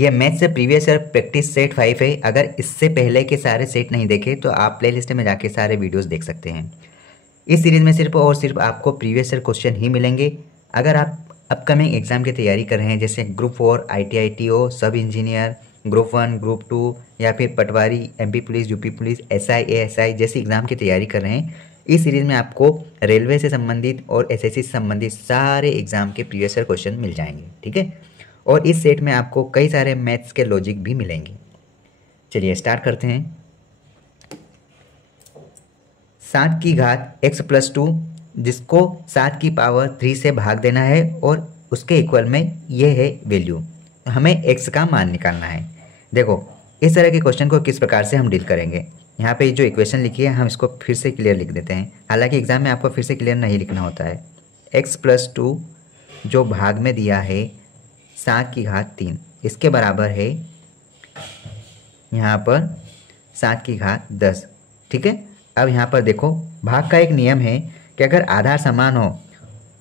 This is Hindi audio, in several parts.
ये मैथ से प्रीवियस ईयर प्रैक्टिस सेट 5 है। अगर इससे पहले के सारे सेट नहीं देखे तो आप प्लेलिस्ट में जाके सारे वीडियोस देख सकते हैं। इस सीरीज़ में सिर्फ और सिर्फ आपको प्रीवियस ईयर क्वेश्चन ही मिलेंगे। अगर आप अपकमिंग एग्जाम की तैयारी कर रहे हैं, जैसे ग्रुप 4, ITITO, सब इंजीनियर, ग्रुप 1, ग्रुप 2 या फिर पटवारी, MP police, UP police, SI, ASI जैसी एग्ज़ाम की तैयारी कर रहे हैं, इस सीरीज़ में आपको रेलवे से संबंधित और SSC से संबंधित सारे एग्जाम के प्रीवियस ईयर क्वेश्चन मिल जाएंगे। ठीक है, और इस सेट में आपको कई सारे मैथ्स के लॉजिक भी मिलेंगे। चलिए स्टार्ट करते हैं। 7 की घात x + 2, जिसको 7 की पावर 3 से भाग देना है और उसके इक्वल में ये है वैल्यू। हमें x का मान निकालना है। देखो इस तरह के क्वेश्चन को किस प्रकार से हम डील करेंगे। यहाँ पे जो इक्वेशन लिखी है हम इसको फिर से क्लियर लिख देते हैं। हालांकि एग्जाम में आपको फिर से क्लियर नहीं लिखना होता है। x + 2 जो भाग में दिया है 7 की घात 3, इसके बराबर है यहाँ पर 7 की घात 10। ठीक है, अब यहाँ पर देखो भाग का एक नियम है कि अगर आधार समान हो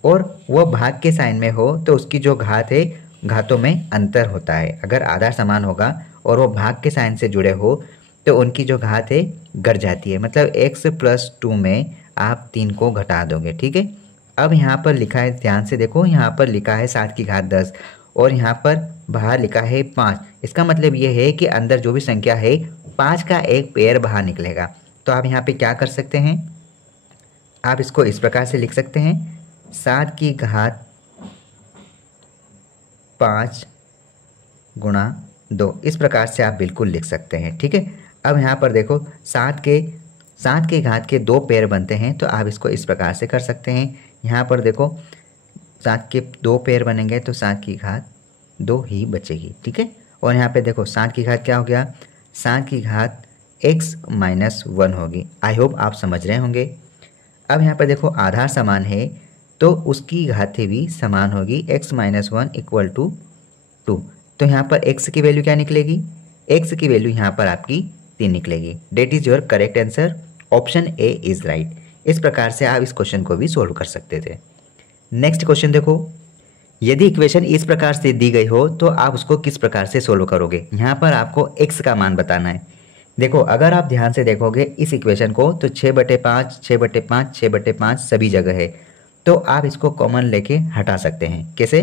और वह भाग के साइन में हो तो उसकी जो घात है, घातों में अंतर होता है। अगर आधार समान होगा और वो भाग के साइन से जुड़े हो तो उनकी जो घात है घट जाती है। मतलब x + 2 में आप 3 को घटा दोगे। ठीक है, अब यहाँ पर लिखा है, ध्यान से देखो, यहाँ पर लिखा है 7 की घात 10 और यहाँ पर बाहर लिखा है 5। इसका मतलब ये है कि अंदर जो भी संख्या है 5 का एक पेयर बाहर निकलेगा। तो आप यहाँ पे क्या कर सकते हैं, आप इसको इस प्रकार से लिख सकते हैं, 7 की घात 5 × 2, इस प्रकार से आप बिल्कुल लिख सकते हैं। ठीक है, अब यहाँ पर देखो 7 के घात के 2 पेयर बनते हैं, तो आप इसको इस प्रकार से कर सकते हैं। यहाँ पर देखो 7 के 2 पेयर बनेंगे तो 7 की घात 2 ही बचेगी। ठीक है, और यहाँ पे देखो 7 की घात क्या हो गया, 7 की घात x - 1 होगी। आई होप आप समझ रहे होंगे। अब यहाँ पर देखो आधार समान है तो उसकी घातें भी समान होगी, x - 1 = 2। तो यहाँ पर x की वैल्यू क्या निकलेगी, x की वैल्यू यहाँ पर आपकी 3 निकलेगी। That is your correct answer, option A is right. इस प्रकार से आप इस क्वेश्चन को भी सोल्व कर सकते थे। नेक्स्ट क्वेश्चन देखो, यदि इक्वेशन इस प्रकार से दी गई हो तो आप उसको किस प्रकार से सोल्व करोगे। यहाँ पर आपको x का मान बताना है। देखो अगर आप ध्यान से देखोगे इस इक्वेशन को तो 6/5, 6/5, 6/5 सभी जगह है, तो आप इसको कॉमन लेके हटा सकते हैं। कैसे,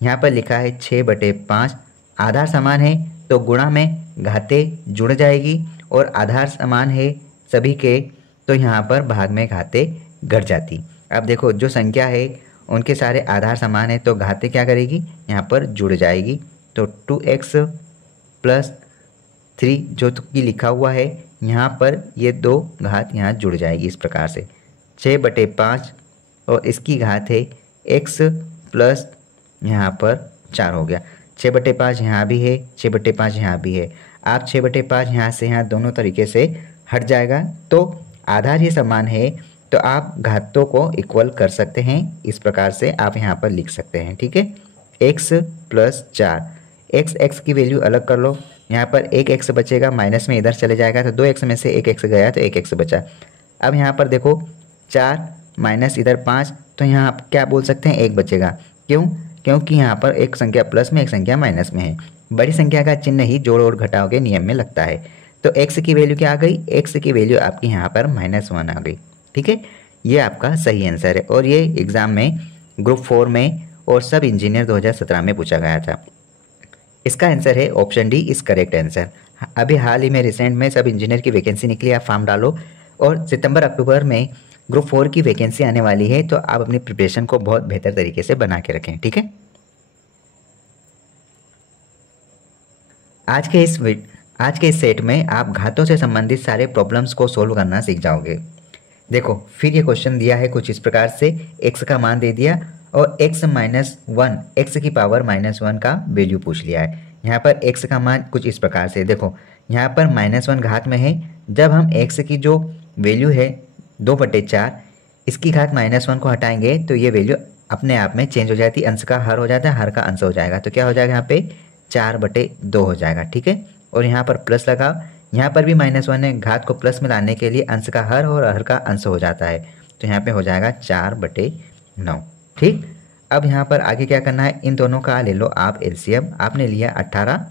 यहाँ पर लिखा है 6/5, आधार समान है तो गुणा में घातें जुड़ जाएगी और आधार समान है सभी के तो यहाँ पर भाग में घातें घट जाती। अब देखो जो संख्या है उनके सारे आधार समान है तो घातें क्या करेगी, यहाँ पर जुड़ जाएगी। तो 2x + 3 जो कि लिखा हुआ है यहाँ पर, ये 2 घात यहाँ जुड़ जाएगी इस प्रकार से 6/5 और इसकी घात है x प्लस यहाँ पर 4 हो गया। 6/5 यहाँ भी है, 6/5 यहाँ भी है। आप 6/5 यहाँ से यहाँ दोनों तरीके से हट जाएगा तो आधार ये समान है तो आप घातों को इक्वल कर सकते हैं। इस प्रकार से आप यहाँ पर लिख सकते हैं। ठीक है, x + 4, x की वैल्यू अलग कर लो, यहाँ पर 1x बचेगा, माइनस में इधर चले जाएगा तो 2x में से 1x गया तो 1x बचा। अब यहाँ पर देखो 4 माइनस इधर 5, तो यहाँ आप क्या बोल सकते हैं, 1 बचेगा। क्यों, क्योंकि यहाँ पर एक संख्या प्लस में एक संख्या माइनस में है। बड़ी संख्या का चिन्ह ही जोड़ और घटाव के नियम में लगता है। तो x की वैल्यू क्या आ गई, x की वैल्यू आपकी यहाँ पर -1 आ गई। ठीक है, ये आपका सही आंसर है और ये एग्ज़ाम में ग्रुप 4 में और सब इंजीनियर 2017 में पूछा गया था। इसका आंसर है option D is correct answer. अभी हाल ही में रिसेंट में सब इंजीनियर की वैकेंसी निकली, आप फॉर्म डालो और सितंबर अक्टूबर में ग्रुप 4 की वैकेंसी आने वाली है, तो आप अपनी प्रिपरेशन को बहुत बेहतर तरीके से बना के रखें। ठीक है, आज के इस सेट में आप घातों से संबंधित सारे प्रॉब्लम्स को सोल्व करना सीख जाओगे। देखो फिर ये क्वेश्चन दिया है कुछ इस प्रकार से, x का मान दे दिया और x - 1, x की पावर -1 का वैल्यू पूछ लिया है। यहाँ पर x का मान कुछ इस प्रकार से, देखो यहाँ पर -1 घात में है, जब हम x की जो वैल्यू है 2/4, इसकी घात -1 को हटाएंगे तो ये वैल्यू अपने आप में चेंज हो जाती है, अंश का हर हो जाता है, हर का अंश हो जाएगा। तो क्या हो जाएगा, यहाँ पे 4/2 हो जाएगा। ठीक है, और यहाँ पर प्लस लगाओ, यहाँ पर भी -1 है, घात को प्लस में लाने के लिए अंश का हर और हर का अंश हो जाता है, तो यहाँ पे हो जाएगा 4/9। ठीक, अब यहाँ पर आगे क्या करना है, इन दोनों का ले लो आप एलसीएम। आपने लिया 18,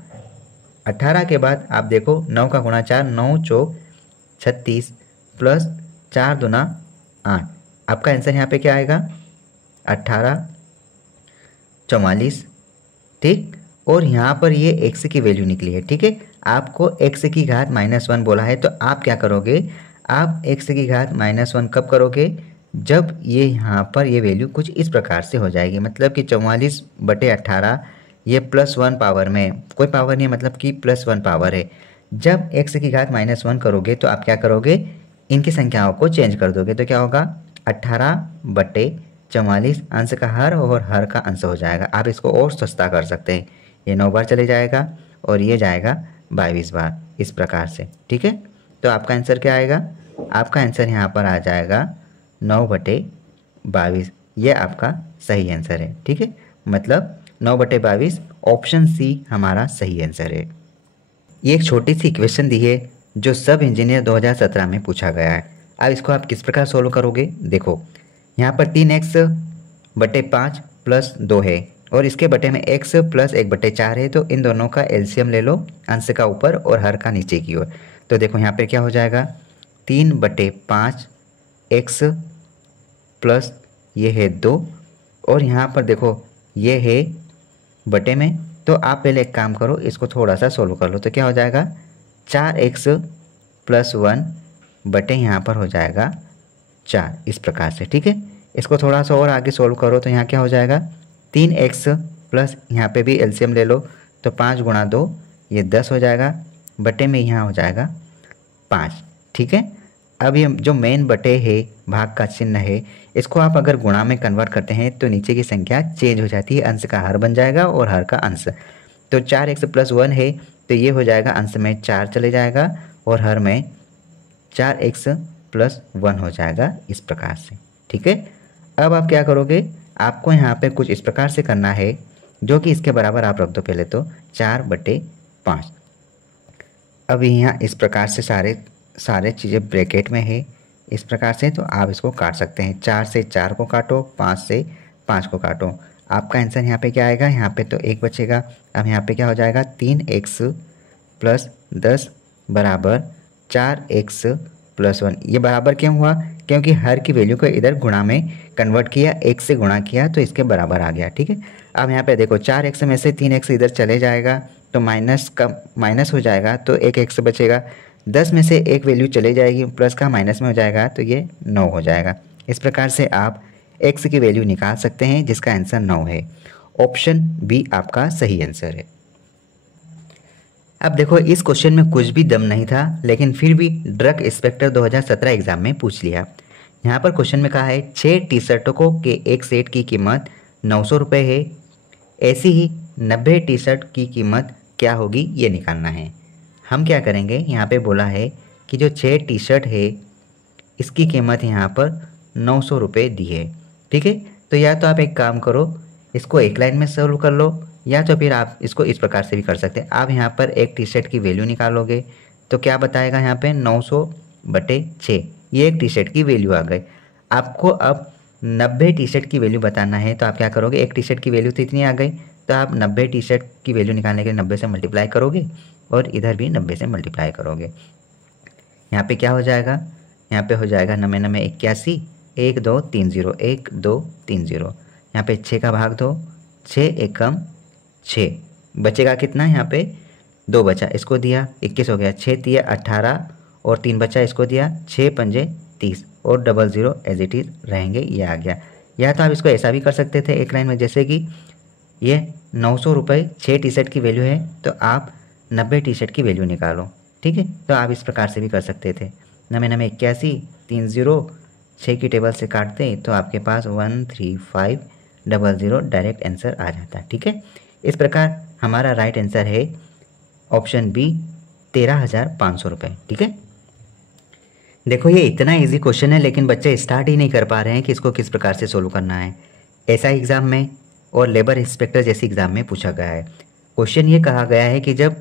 18 के बाद आप देखो 9 का गुणा 4, 9 चौक 36 प्लस 4 दूना 8। आपका आंसर यहाँ पे क्या आएगा, 18 44। ठीक, और यहाँ पर ये x की वैल्यू निकली है। ठीक है, आपको x की घात -1 बोला है, तो आप क्या करोगे, आप x की घात -1 कब करोगे, जब ये यहाँ पर ये वैल्यू कुछ इस प्रकार से हो जाएगी, मतलब कि 44/18 ये +1 पावर में, कोई पावर नहीं है, मतलब कि +1 पावर है। जब x की घात -1 करोगे तो आप क्या करोगे, इनकी संख्याओं को चेंज कर दोगे, तो क्या होगा 18/44 अंश का हर और हर का अंश हो जाएगा। आप इसको और सस्ता कर सकते हैं, ये 9 बार चले जाएगा और ये जाएगा 22 बार, इस प्रकार से। ठीक है, तो आपका आंसर क्या आएगा, आपका आंसर यहाँ पर आ जाएगा 9/22। ये आपका सही आंसर है। ठीक है, मतलब 9/22 ऑप्शन सी हमारा सही आंसर है। ये एक छोटी सी इक्वेशन दी है जो सब इंजीनियर 2017 में पूछा गया है। अब इसको आप किस प्रकार सोल्व करोगे, देखो यहाँ पर 3x/5 + 2 है और इसके बटे में x + 1/4 है, तो इन दोनों का एलसीएम ले लो, अंश का ऊपर और हर का नीचे की ओर। तो देखो यहाँ पे क्या हो जाएगा, 3/5 x प्लस ये है 2 और यहाँ पर देखो ये है बटे में। तो आप पहले एक काम करो, इसको थोड़ा सा सोल्व कर लो, तो क्या हो जाएगा 4x + 1 बटे यहाँ पर हो जाएगा 4, इस प्रकार से। ठीक है, इसको थोड़ा सा और आगे सोल्व करो, तो यहाँ क्या हो जाएगा 3x प्लस यहाँ पे भी एलसीएम ले लो, तो 5 × 2 ये 10 हो जाएगा, बटे में यहाँ हो जाएगा 5। ठीक है, अब ये जो मेन बटे है, भाग का चिन्ह है, इसको आप अगर गुणा में कन्वर्ट करते हैं तो नीचे की संख्या चेंज हो जाती है, अंश का हर बन जाएगा और हर का अंश। तो 4x + 1 है, तो ये हो जाएगा अंश में 4 चले जाएगा और हर में 4x + 1 हो जाएगा, इस प्रकार से। ठीक है, अब आप क्या करोगे, आपको यहाँ पे कुछ इस प्रकार से करना है, जो कि इसके बराबर आप रख दो पहले तो 4/5। अब यहाँ इस प्रकार से सारे चीज़ें ब्रैकेट में है, इस प्रकार से, तो आप इसको काट सकते हैं। 4 से 4 को काटो, 5 से 5 को काटो, आपका आंसर यहाँ पे क्या आएगा, यहाँ पे तो 1 बचेगा। अब यहाँ पे क्या हो जाएगा 3x + 10 बराबर 4x + 1। ये बराबर क्यों हुआ, क्योंकि हर की वैल्यू को इधर गुणा में कन्वर्ट किया, 1 से गुणा किया, तो इसके बराबर आ गया। ठीक है, अब यहाँ पे देखो 4x में से 3x इधर चले जाएगा, तो माइनस हो जाएगा, तो 1x बचेगा। 10 में से एक वैल्यू चले जाएगी, प्लस का माइनस में हो जाएगा, तो ये 9 हो जाएगा। इस प्रकार से आप x की वैल्यू निकाल सकते हैं, जिसका आंसर 9 है। ऑप्शन बी आपका सही आंसर है। अब देखो इस क्वेश्चन में कुछ भी दम नहीं था, लेकिन फिर भी ड्रग इंस्पेक्टर 2017 एग्जाम में पूछ लिया। यहाँ पर क्वेश्चन में कहा है 6 टी शर्टों के एक सेट की कीमत 900 रुपये है, ऐसी ही 90 टी शर्ट की कीमत क्या होगी, ये निकालना है। हम क्या करेंगे, यहाँ पे बोला है कि जो 6 टी शर्ट है इसकी कीमत यहाँ पर 900 रुपये दी है। ठीक है, तो या तो आप एक काम करो, इसको एक लाइन में सॉल्व कर लो, या तो फिर आप इसको इस प्रकार से भी कर सकते हैं। आप यहाँ पर एक टी शर्ट की वैल्यू निकालोगे तो क्या बताएगा, यहाँ पे 900/6, ये एक टी शर्ट की वैल्यू आ गई। आपको अब 90 टी शर्ट की वैल्यू बताना है, तो आप क्या करोगे, एक टी शर्ट की वैल्यू तो इतनी आ गई, तो आप 90 टी शर्ट की वैल्यू निकालने के लिए 90 से मल्टीप्लाई करोगे और इधर भी 90 से मल्टीप्लाई करोगे। यहाँ पे क्या हो जाएगा, यहाँ पे हो जाएगा 9 9 81, 1 2 3 0, 1 2 3 0। यहाँ पे 6 का भाग दो, 6 एकम 6, बचेगा कितना, यहाँ पे 2 बचा, इसको दिया 21 हो गया, 6 3 18 और 3 बचा, इसको दिया 6 पंजे 30 और 00 एज इट इज़ रहेंगे, ये आ गया। या तो आप इसको ऐसा भी कर सकते थे एक लाइन में, जैसे कि ये 900 रुपये 6 टी शर्ट की वैल्यू है, तो आप 90 टी शर्ट की वैल्यू निकालो। ठीक है, तो आप इस प्रकार से भी कर सकते थे। 9 9 81, 3 0, 6 की टेबल से काटते तो आपके पास 13500 डायरेक्ट आंसर आ जाता। ठीक है, इस प्रकार हमारा राइट आंसर है ऑप्शन बी 13,500 रुपये। ठीक है, देखो ये इतना इजी क्वेश्चन है, लेकिन बच्चे स्टार्ट ही नहीं कर पा रहे हैं कि इसको किस प्रकार से सोल्व करना है। ऐसा एग्ज़ाम में और लेबर इंस्पेक्टर जैसे एग्ज़ाम में पूछा गया है। क्वेश्चन ये कहा गया है कि जब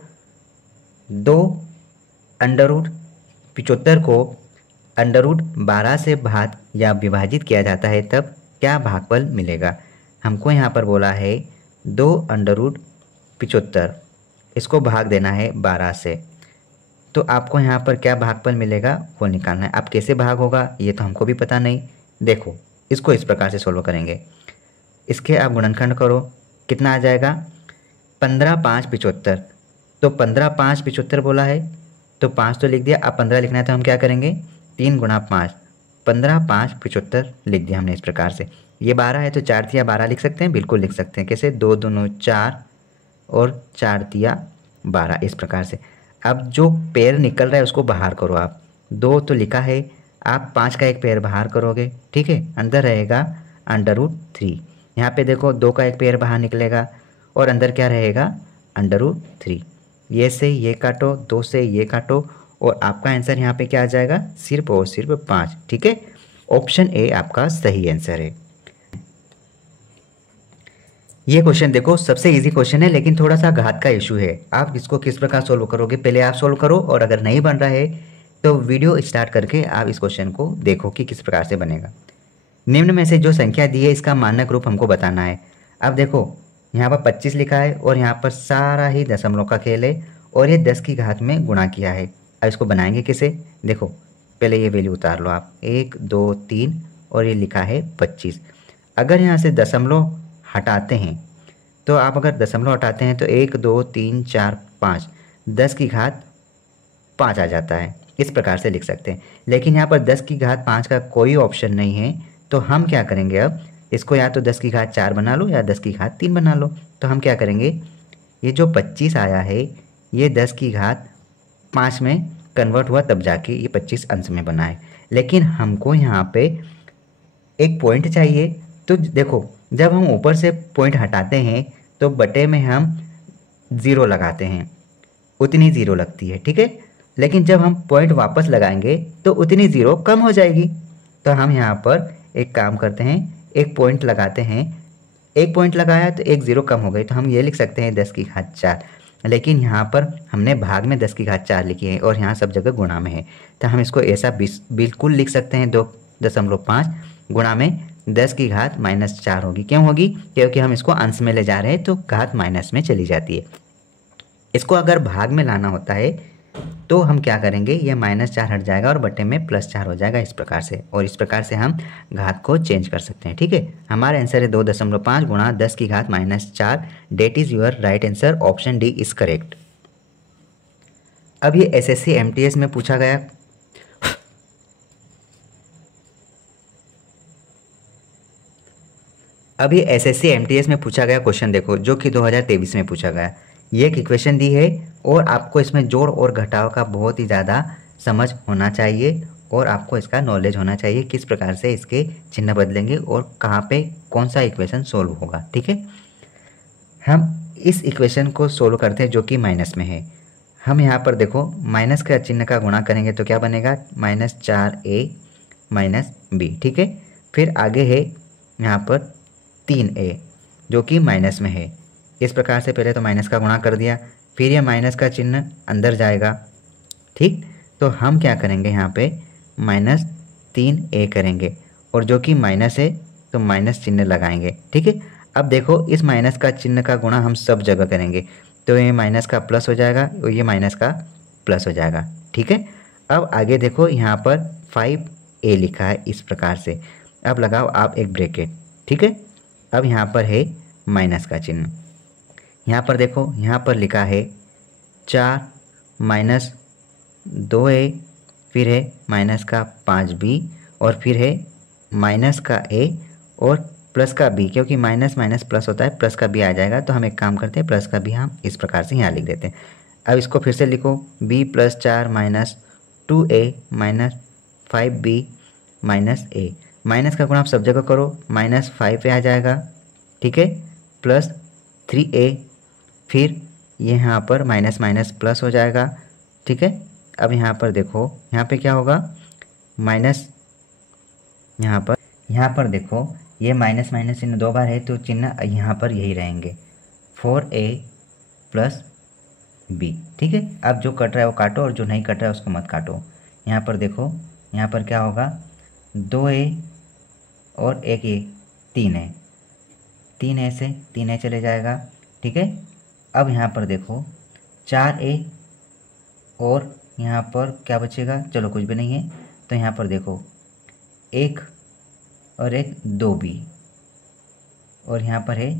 2√75 को √12 से भाग या विभाजित किया जाता है, तब क्या भागफल मिलेगा। हमको यहाँ पर बोला है 2√75, इसको भाग देना है 12 से। तो आपको यहाँ पर क्या भागफल मिलेगा वो निकालना है। अब कैसे भाग होगा ये तो हमको भी पता नहीं। देखो इसको इस प्रकार से सोल्व करेंगे, इसके आप गुणनखंड करो, कितना आ जाएगा 15 5 75। तो 15 5 75 बोला है तो 5 तो लिख दिया। अब 15 लिखना है तो हम क्या करेंगे 3 गुणा 5, 15 5 75 लिख दिया हमने इस प्रकार से। ये 12 है तो 4 तिया 12 लिख सकते हैं, बिल्कुल लिख सकते हैं। कैसे 2 दूनी 4 और 4 तिया 12 इस प्रकार से। अब जो पेड़ निकल रहा है उसको बाहर करो आप। 2 तो लिखा है, आप 5 का एक पेड़ बाहर करोगे, ठीक है, अंदर रहेगा √3। यहाँ पे देखो 2 का एक पेड़ बाहर निकलेगा और अंदर क्या रहेगा √3। ये से ये काटो, 2 से ये काटो और आपका आंसर यहाँ पे क्या आ जाएगा सिर्फ और सिर्फ 5। ठीक है, ऑप्शन ए आपका सही आंसर है। ये क्वेश्चन देखो सबसे इजी क्वेश्चन है लेकिन थोड़ा सा घात का इशू है। आप इसको किस प्रकार सोल्व करोगे पहले आप सोल्व करो, और अगर नहीं बन रहा है तो वीडियो स्टार्ट करके आप इस क्वेश्चन को देखो कि किस प्रकार से बनेगा। निम्न में से जो संख्या दी है इसका मानक रूप हमको बताना है। अब देखो यहाँ पर 25 लिखा है और यहाँ पर सारा ही दशमलव का खेल है और ये 10 की घात में गुणा किया है। अब इसको बनाएंगे कैसे, देखो पहले ये वैल्यू उतार लो आप 1 2 3 और ये लिखा है 25। अगर यहाँ से दशमलव हटाते हैं तो आप अगर दशमलव हटाते हैं तो 1 2 3 4 5, 10 की घात 5 आ जाता है, इस प्रकार से लिख सकते हैं। लेकिन यहाँ पर 10 की घात 5 का कोई ऑप्शन नहीं है तो हम क्या करेंगे, अब इसको या तो 10 की घात 4 बना लो या 10 की घात 3 बना लो। तो हम क्या करेंगे, ये जो 25 आया है ये 10 की घात 5 में कन्वर्ट हुआ तब जाके ये 25 अंश में बना है। लेकिन हमको यहाँ पे एक पॉइंट चाहिए। तो देखो जब हम ऊपर से पॉइंट हटाते हैं तो बटे में हम 0 लगाते हैं, उतनी 0 लगती है, ठीक है। लेकिन जब हम पॉइंट वापस लगाएंगे तो उतनी 0 कम हो जाएगी। तो हम यहाँ पर एक काम करते हैं, एक पॉइंट लगाते हैं। एक पॉइंट लगाया तो एक 0 कम हो गई, तो हम ये लिख सकते हैं 10 की घात 4। लेकिन यहाँ पर हमने भाग में 10 की घात 4 लिखी है और यहाँ सब जगह गुणा में है, तो हम इसको ऐसा बिल्कुल लिख सकते हैं 2.5 गुणा में 10 की घात -4 होगी। क्यों होगी, क्योंकि हम इसको अंश में ले जा रहे हैं तो घात माइनस में चली जाती है। इसको अगर भाग में लाना होता है तो हम क्या करेंगे, ये -4 हट जाएगा और बटे में +4 हो जाएगा इस प्रकार से। और इस प्रकार से हम घात को चेंज कर सकते हैं, ठीक है। हमारा आंसर है 2.5 गुणा 10 की घात -4। That is your right answer, option D is correct. अब ये एसएससी एमटीएस में पूछा गया में पूछा गया क्वेश्चन देखो, जो कि 2023 में पूछा गया। ये एक इक्वेशन दी है और आपको इसमें जोड़ और घटाव का बहुत ही ज़्यादा समझ होना चाहिए और आपको इसका नॉलेज होना चाहिए किस प्रकार से इसके चिन्ह बदलेंगे और कहाँ पे कौन सा इक्वेशन सोल्व होगा, ठीक है। हम इस इक्वेशन को सोल्व करते हैं जो कि माइनस में है। हम यहाँ पर देखो माइनस का चिन्ह का गुणा करेंगे तो क्या बनेगा -4a -b, ठीक है। फिर आगे है यहाँ पर 3a जो कि माइनस में है। इस प्रकार से पहले तो माइनस का गुणा कर दिया, फिर ये माइनस का चिन्ह अंदर जाएगा, ठीक। तो हम क्या करेंगे यहाँ पे -3a करेंगे और जो कि माइनस है तो माइनस चिन्ह लगाएंगे, ठीक है। अब देखो इस माइनस का चिन्ह का गुणा हम सब जगह करेंगे तो ये माइनस का प्लस हो जाएगा और ये माइनस का प्लस हो जाएगा, ठीक है। अब आगे देखो यहाँ पर 5a लिखा है इस प्रकार से। अब लगाओ आप एक ब्रैकेट, ठीक है। अब यहाँ पर है माइनस का चिन्ह, यहाँ पर देखो यहाँ पर लिखा है 4 -2a, फिर है माइनस का 5b और फिर है माइनस का a और प्लस का b, क्योंकि माइनस माइनस प्लस होता है, प्लस का b आ जाएगा। तो हम एक काम करते हैं प्लस का b हम इस प्रकार से यहाँ लिख देते हैं। अब इसको फिर से लिखो b + 4 -2a -5b -a। Minus का गुणा आप सब जगह करो, -5 पे आ जाएगा, ठीक है, +3a, फिर ये यहाँ पर माइनस माइनस प्लस हो जाएगा, ठीक है। अब यहाँ पर देखो यहाँ पे क्या होगा, माइनस यहाँ पर देखो ये माइनस माइनस चिन्ह 2 बार है तो चिन्ह यहाँ पर यही रहेंगे 4a + b, ठीक है। अब जो कट रहा है वो काटो और जो नहीं कट रहा है उसको मत काटो। यहाँ पर देखो यहाँ पर क्या होगा 2a और 1a 3 है, 3a से 3a चले जाएगा, ठीक है। अब यहाँ पर देखो 4a और यहाँ पर क्या बचेगा, चलो कुछ भी नहीं है, तो यहाँ पर देखो 1 और 1 2b और यहाँ पर है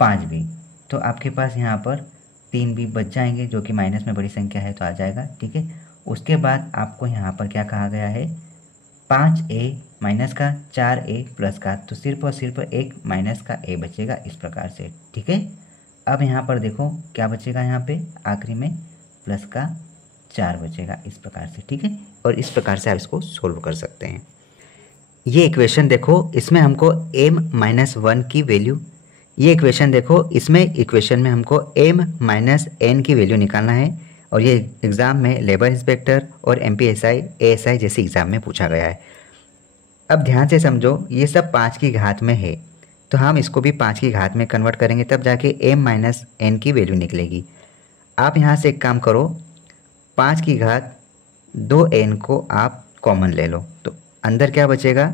5b, तो आपके पास यहाँ पर 3b बच जाएंगे जो कि माइनस में बड़ी संख्या है तो आ जाएगा, ठीक है। उसके बाद आपको यहाँ पर क्या कहा गया है, 5a माइनस का 4a प्लस का, तो सिर्फ और सिर्फ एक माइनस का a बचेगा इस प्रकार से, ठीक है। अब यहाँ पर देखो क्या बचेगा, यहाँ पे आखिरी में प्लस का 4 बचेगा इस प्रकार से, ठीक है। और इस प्रकार से आप इसको सोल्व कर सकते हैं। ये इक्वेशन देखो, इसमें हमको m-1 की वैल्यू, ये इक्वेशन देखो, इसमें इक्वेशन में हमको m-n की वैल्यू निकालना है और ये एग्ज़ाम में लेबर इंस्पेक्टर और MPSI ASI जैसे एग्ज़ाम में पूछा गया है। अब ध्यान से समझो, ये सब 5 की घात में है तो हम इसको भी 5 की घात में कन्वर्ट करेंगे, तब जाके m-n की वैल्यू निकलेगी। आप यहाँ से एक काम करो, 5 की घात 2n को आप कॉमन ले लो, तो अंदर क्या बचेगा,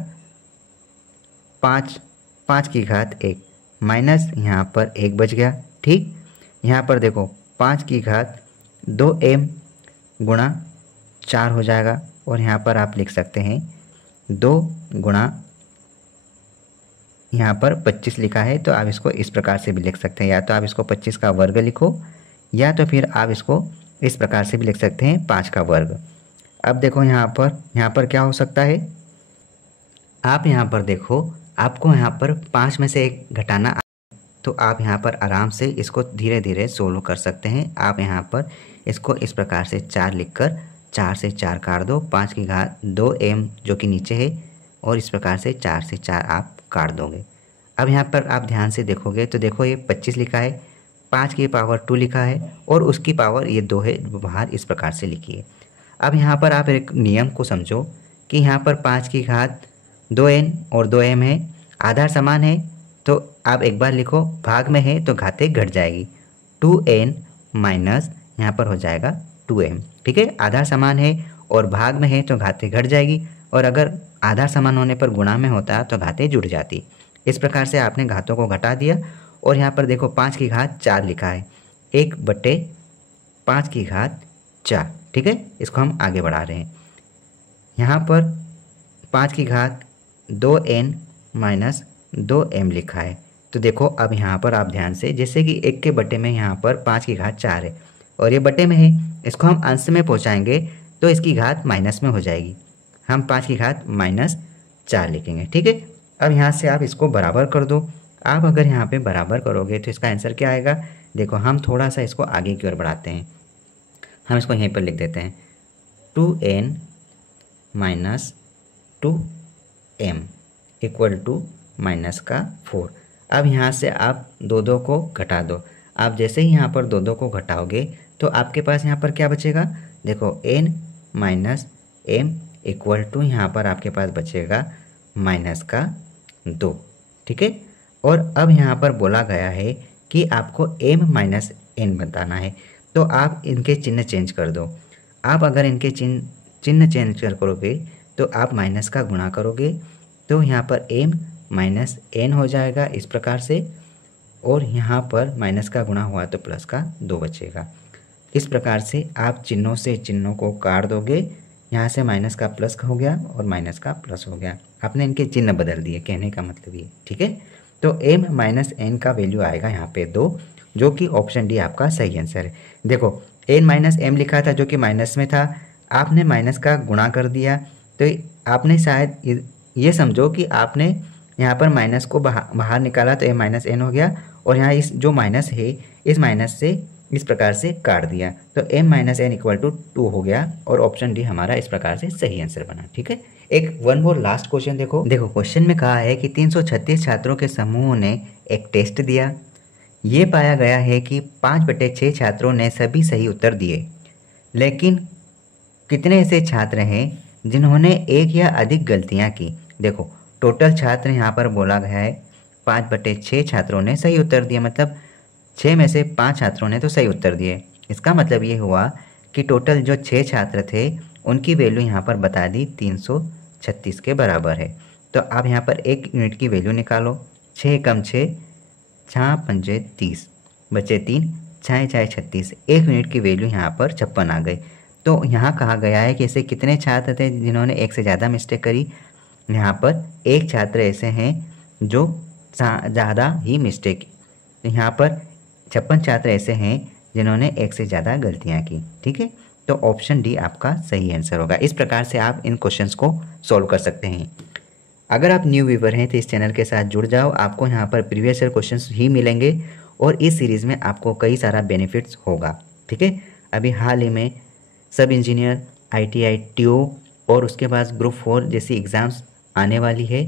5 की घात 1 माइनस यहाँ पर 1 बच गया, ठीक। यहाँ पर देखो 5 की घात 2m गुणा 4 हो जाएगा और यहाँ पर आप लिख सकते हैं 2 गुणा, यहाँ पर 25 लिखा है तो आप इसको इस प्रकार से भी लिख सकते हैं, या तो आप इसको 25 का वर्ग लिखो या तो फिर आप इसको इस प्रकार से भी लिख सकते हैं 5 का वर्ग। अब देखो यहाँ पर क्या हो सकता है, आप यहाँ पर देखो, आपको यहाँ पर 5 में से 1 घटाना, तो आप यहाँ पर आराम से इसको धीरे धीरे सोल्व कर सकते हैं। आप यहाँ पर इसको इस प्रकार से 4 लिखकर 4 से 4 काट दो, 5 की घात 2m जो कि नीचे है, और इस प्रकार से 4 से 4 आप काट दोगे। अब यहाँ पर आप ध्यान से देखोगे तो देखो ये 25 लिखा है, 5 की पावर 2 लिखा है और उसकी पावर ये 2 है, बाहर इस प्रकार से लिखिए। अब यहाँ पर आप एक नियम को समझो कि यहाँ पर 5 की घात 2n और 2m है, आधार समान है, तो आप एक बार लिखो, भाग में है तो घाते घट जाएगी, 2n माइनस यहाँ पर हो जाएगा 2m, ठीक है। आधार समान है और भाग में है तो घाते घट जाएगी, और अगर आधार समान होने पर गुणा में होता तो घाते जुड़ जाती। इस प्रकार से आपने घातों को घटा दिया। और यहाँ पर देखो 5 की घात 4 लिखा है, 1/5 की घात 4, ठीक है। इसको हम आगे बढ़ा रहे हैं। यहाँ पर 5 की घात 2n माइनस 2m लिखा है, तो देखो अब यहाँ पर आप ध्यान से, जैसे कि 1 के बटे में यहाँ पर 5 की घात 4 है और ये बटे में है, इसको हम अंश में पहुँचाएंगे तो इसकी घात माइनस में हो जाएगी, हम 5 की घात -4 लिखेंगे, ठीक है। अब यहाँ से आप इसको बराबर कर दो। आप अगर यहाँ पे बराबर करोगे तो इसका आंसर क्या आएगा, देखो हम थोड़ा सा इसको आगे की ओर बढ़ाते हैं, हम इसको यहीं पर लिख देते हैं 2n minus 2m equal to -4। अब यहाँ से आप 2 को घटा दो। आप जैसे ही यहाँ पर 2 को घटाओगे तो आपके पास यहाँ पर क्या बचेगा, देखो n minus m equal to यहाँ पर आपके पास बचेगा -2, ठीक है। और अब यहाँ पर बोला गया है कि आपको m-n बताना है, तो आप इनके चिन्ह चेंज कर दो। आप अगर इनके चिन्ह चेंज करोगे तो आप माइनस का गुणा करोगे तो यहाँ पर m-n हो जाएगा इस प्रकार से, और यहाँ पर माइनस का गुणा हुआ तो प्लस का 2 बचेगा। इस प्रकार से आप चिन्हों से चिन्हों को काट दोगे, यहाँ से माइनस का प्लस हो गया और माइनस का प्लस हो गया, आपने इनके चिन्ह बदल दिए, कहने का मतलब ये, ठीक है। तो m-n का वैल्यू आएगा यहाँ पे 2, जो कि ऑप्शन डी आपका सही आंसर है। देखो n-m लिखा था जो कि माइनस में था, आपने माइनस का गुणा कर दिया, तो आपने शायद ये समझो कि आपने यहाँ पर माइनस को बाहर निकाला तो m-n हो गया, और यहाँ इस जो माइनस है इस माइनस से इस प्रकार से काट दिया, तो m-n इक्वल टू 2 हो गया, और ऑप्शन डी हमारा इस प्रकार से सही आंसर बना, ठीक है। एक वन मोर लास्ट क्वेश्चन देखो क्वेश्चन में कहा है कि 336 छात्रों के समूह ने एक टेस्ट दिया। ये पाया गया है कि 5/6 छात्रों ने सभी सही उत्तर दिए, लेकिन कितने ऐसे छात्र हैं जिन्होंने एक या अधिक गलतियां की। देखो टोटल छात्र यहाँ पर बोला गया है 5/6 छात्रों ने सही उत्तर दिए, मतलब 6 में से 5 छात्रों ने तो सही उत्तर दिए। इसका मतलब ये हुआ कि टोटल जो 6 छात्र थे उनकी वैल्यू यहाँ पर बता दी 336 के बराबर है। तो आप यहाँ पर 1 यूनिट की वैल्यू निकालो, 6 कम 6, 6 पंजे 30, बचे 3, 6 6 36। 1 यूनिट की वैल्यू यहाँ पर 56 आ गई। तो यहाँ कहा गया है कि ऐसे कितने छात्र थे जिन्होंने एक से ज़्यादा मिस्टेक करी। यहाँ पर एक छात्र ऐसे हैं जो ज़्यादा ही मिस्टेक, यहाँ पर 56 छात्र ऐसे हैं जिन्होंने एक से ज़्यादा गलतियाँ की। ठीक है, तो ऑप्शन डी आपका सही आंसर होगा। इस प्रकार से आप इन क्वेश्चंस को सॉल्व कर सकते हैं। अगर आप न्यू व्यूवर हैं तो इस चैनल के साथ जुड़ जाओ, आपको यहाँ पर प्रीवियस ईयर क्वेश्चंस ही मिलेंगे और इस सीरीज़ में आपको कई सारा बेनिफिट्स होगा। ठीक है, अभी हाल ही में सब इंजीनियर, ITI, TO और उसके बाद ग्रुप 4 जैसी एग्ज़ाम्स आने वाली है।